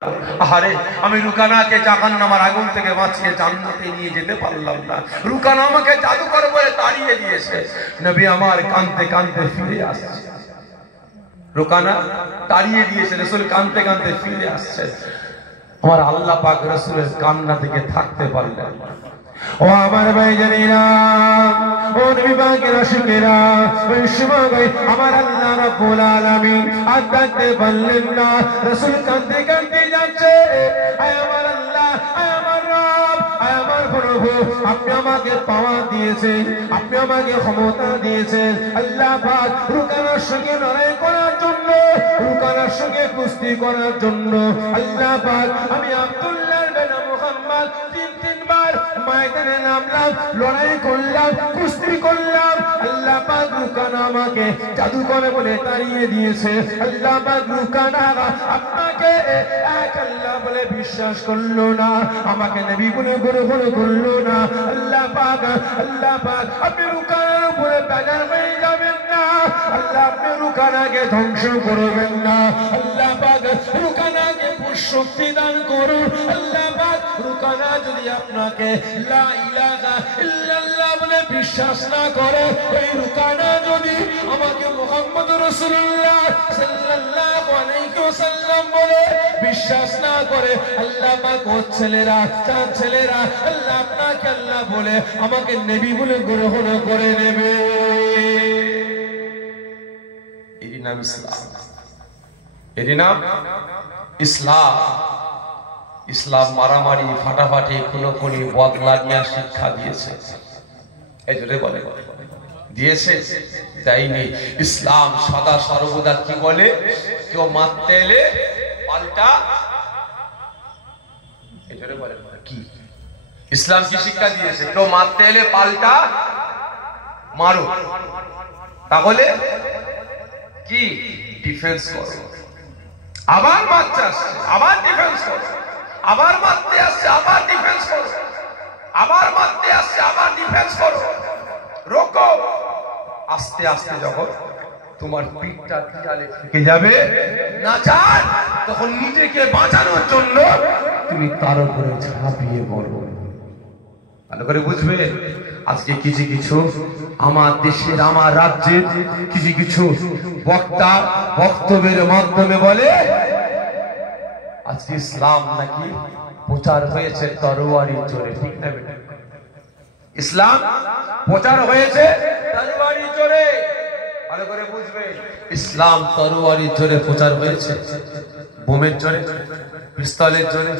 আরে আমি রুকানাকে জাহান্নামের আগুন থেকে বাঁচিয়ে জান্নাতে নিয়ে যেতে পারলাম না। রুকানা আমাকে জাদুকর বলে তাড়িয়ে দিয়েছে। নবী আমার কাঁদতে কাঁদতে ফিরে আসছে। রুকানা তাড়িয়ে দিয়েছে, রাসূল কাঁদতে কাঁদতে ফিরে আসছে। আমার আল্লাহ পাক রাসূলের কান্না থেকে থাকতে পারলেন না। ও আমার ভাইজানেরা, ও নবী পাকের আশিকেরা, ওই সময় আমার আল্লাহ রাব্বুল আলামিন আর থাকতে পারলেন না। রাসূল কাঁদতে কাঁদতে যাচ্ছে, আয় আমার আল্লাহ, আয় আমার রব, আয় আমার প্রভু, আপনি আমাকে পাওয়ার দিয়েছেন, আপনি আমাকে ক্ষমতা দিয়েছেন। আল্লাহ পাক রুকানার সঙ্গে লড়াই করার জন্য, রুকানার সঙ্গে কুস্তি করার জন্য আল্লাহ পাক আমি আব্দুল্লাহ বিন মুহাম্মদ তিনবার ময়দানে নামলাম, লড়াই করলাম, কুস্তি করলাম। আল্লাহ পাক রুকানা আমাকে জাদু করে বলে তাড়িয়ে দিয়েছে। আল্লাহ পাক রুকানা আপনাকে এক আল্লাহ বলে বিশ্বাস করলো না, আমাকে নবী বলে গ্রহণ করলো না। আল্লাহ পাক আপনি রুকানার উপরে বেজার হয়ে যাবেন না। আল্লাহ আপনি রুকানাকে ধ্বংস করবেন না। আল্লাহ পাক রুকানাকে শক্তি দান করুন। আল্লাহ পাক রুকানা যদি আপনাকে লা ইলাহা ইল্লাল্লাহ বলে বিশ্বাস না করে, এই রুকানা যদি আমাকে মুহাম্মদ রাসূলুল্লাহ সাল্লাল্লাহু আলাইহি ওয়াসাল্লাম বলে বিশ্বাস না করে, আল্লাহ পাক ও ছেলেরা, চার ছেলেরা আল্লাহ আপনাকে আল্লাহ বলে আমাকে নবী বলে গ্রহণ করে নেবে। এর নাম ইসলাম, এর নাম ইসলাম। ইসলাম মারামারি, ফাটাফাটি, খুনোখুনি, বদলা নেওয়ার শিক্ষা দিয়েছে। এই জন্য বলে দিয়েছে, দেয়নি। ইসলাম সদা সর্বদা কি বলে, কেউ মারতে এলে পাল্টা, এই জন্য বলে কি ইসলাম কি শিক্ষা দিয়েছে, কেউ মারতে এলে পাল্টা মারো, তাহলে কি ডিফেন্স করো। আবার মারতে আসছে, আবার ডিফেন্স করো, আবার মারতে আসছে, আবার ডিফেন্স করো, আবার মারতে আসছে, আবার ডিফেন্স করো। রোকো, আস্তে আস্তে যখন তোমার পিঠটা দেয়ালে ঠেকে যাবে না চান, তখন নিজেকে বাঁচানোর জন্য তুমি তার উপরে ঝাঁপিয়ে পড়ো। ভালো করে বুঝবে। আজকে কিছু কিছু আমার দেশের, আমার রাজ্যের কিছু কিছু বক্তা বক্তব্যের মাধ্যমে বলে আজকে ইসলাম নাকি প্রচার হয়েছে তরবারির জোরে। ঠিক না বেটা? ইসলাম প্রচার হয়েছে তরবারির জোরে। ভালো করে বুঝবে, ইসলাম তরবারির জোরে প্রচার হয়েছে, বোমের জোরে, পিস্তলের জোরে